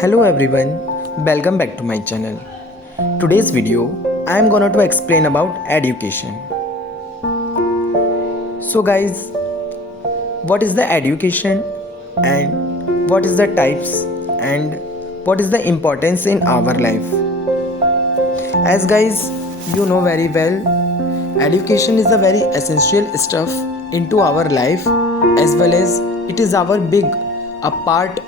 Hello everyone, welcome back to my channel. Today's video I am gonna to explain about education. So guys, what is the education and what is the types and what is the importance in our life? As guys, you know very well, education is a very essential stuff into our life, as well as it is our big a part,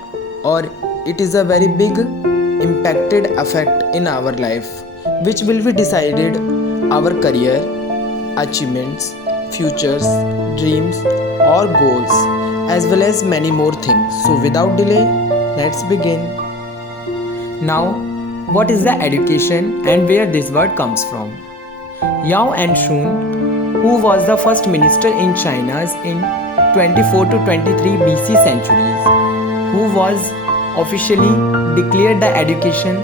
or it is a very big impacted effect in our life, which will be decided our career, achievements, futures, dreams or goals, as well as many more things. So without delay, let's begin. Now, what is the education and where this word comes from? Yao Anshun, who was the first minister in China's in 24 to 23 BC centuries, who was officially declared the education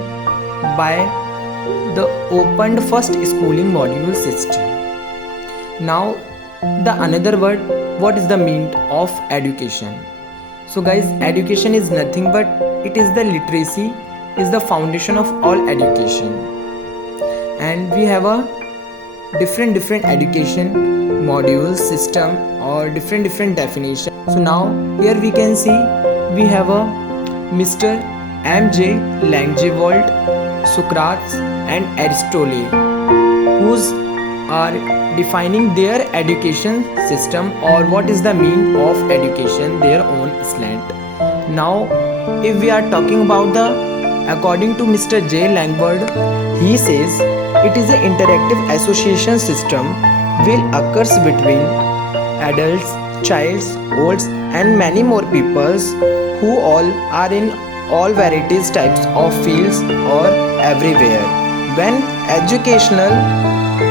by the opened first schooling module system. Now the another word, what is the meaning of education? So guys, education is nothing but it is the literacy is the foundation of all education, and we have a different education modules system or different definition. So now here we can see we have a Mr. M.J. Langeveld, Socrates and Aristotle, whose are defining their education system or what is the meaning of education, their own slant. Now if we are talking about according to Mr. J. Langeveld, he says it is an interactive association system will occurs between adults, childs, olds and many more peoples who all are in all varieties types of fields or everywhere. When educational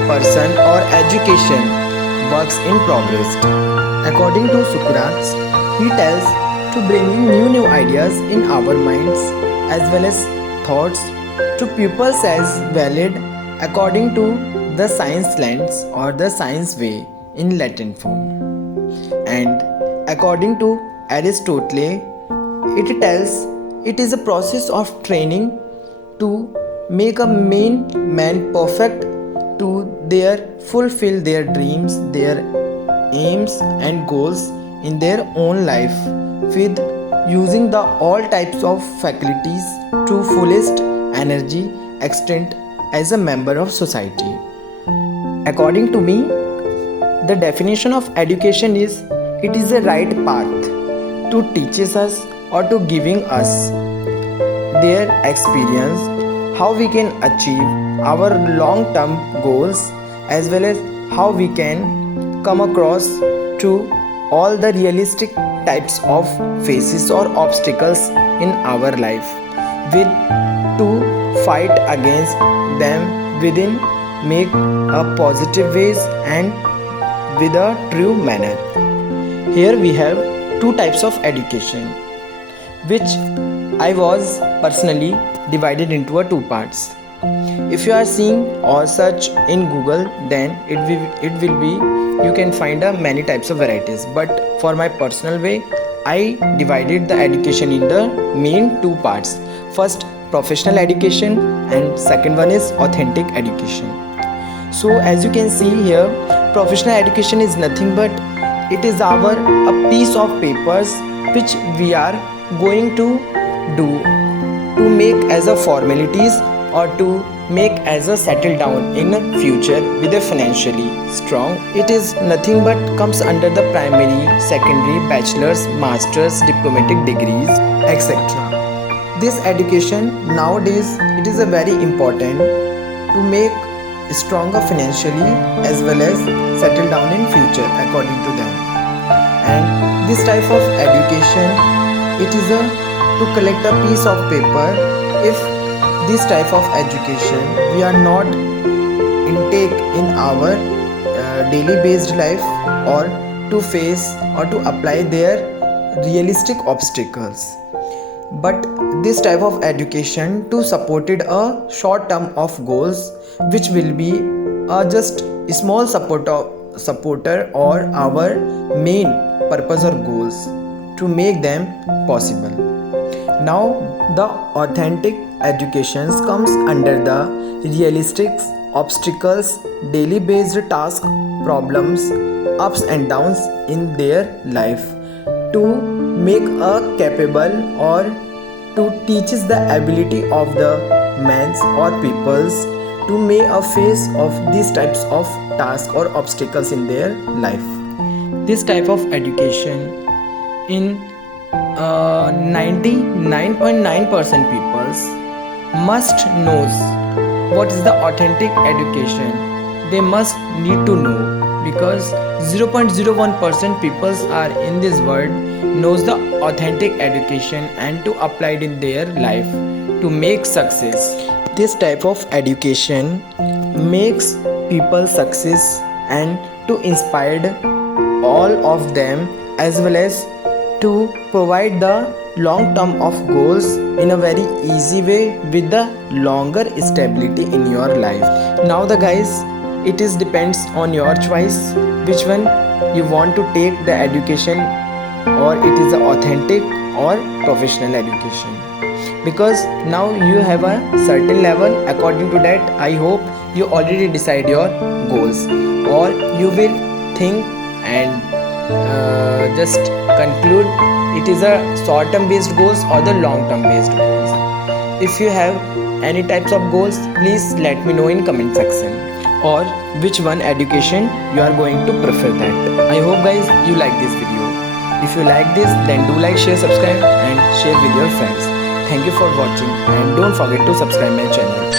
person or education works in progress. According to Socrates, he tells to bring in new ideas in our minds as well as thoughts to pupils as valid according to the science lens or the science way in Latin form. And according to Aristotle, it tells it is a process of training to make a man perfect to their fulfill their dreams, their aims and goals in their own life with using the all types of faculties to fullest energy extent as a member of society. According to me, the definition of education is it is a right path to teaches us or to giving us their experience how we can achieve our long term goals, as well as how we can come across to all the realistic types of phases or obstacles in our life with to fight against them within make a positive ways and with a true manner. Here we have two types of education, which I was personally divided into two parts. If you are seeing or search in Google, then it will be you can find many types of varieties. But for my personal way, I divided the education in the main two parts. First, professional education, and second one is authentic education. So as you can see here, professional education is nothing but it is a piece of papers which we are going to do to make as a formalities or to make as a settle down in future with a financially strong. It is nothing but comes under the primary, secondary, bachelor's, master's, diplomatic degrees, etc. This education nowadays it is a very important to make stronger financially as well as settle down in future according to them. And this type of education, it is to collect a piece of paper. If this type of education we are not intake in our daily based life or to face or to apply their realistic obstacles, but this type of education to supported a short term of goals which will be just a small supporter or our main purpose or goals to make them possible. Now The authentic education comes under the realistic obstacles, daily based tasks, problems, ups and downs in their life to make a capable or to teaches the ability of the men's or peoples to make a face of these types of tasks or obstacles in their life. This type of education in 99.9% peoples must knows what is the authentic education. They must need to know because 0.01% peoples are in this world knows the authentic education and to apply it in their life to make success. This type of education makes people success and to inspire all of them as well as to provide the long term of goals in a very easy way with the longer stability in your life. Now the guys, it is depends on your choice which one you want to take the education, or it is the authentic or professional education, because now you have a certain level. According to that, I hope you already decide your goals, or you will think and just conclude it is a short term based goals or the long term based goals. If you have any types of goals, please let me know in comment section, or which one education you are going to prefer that. I hope guys you like this video. If you like this, then do like, share, subscribe and share with your friends. Thank you for watching and don't forget to subscribe my channel.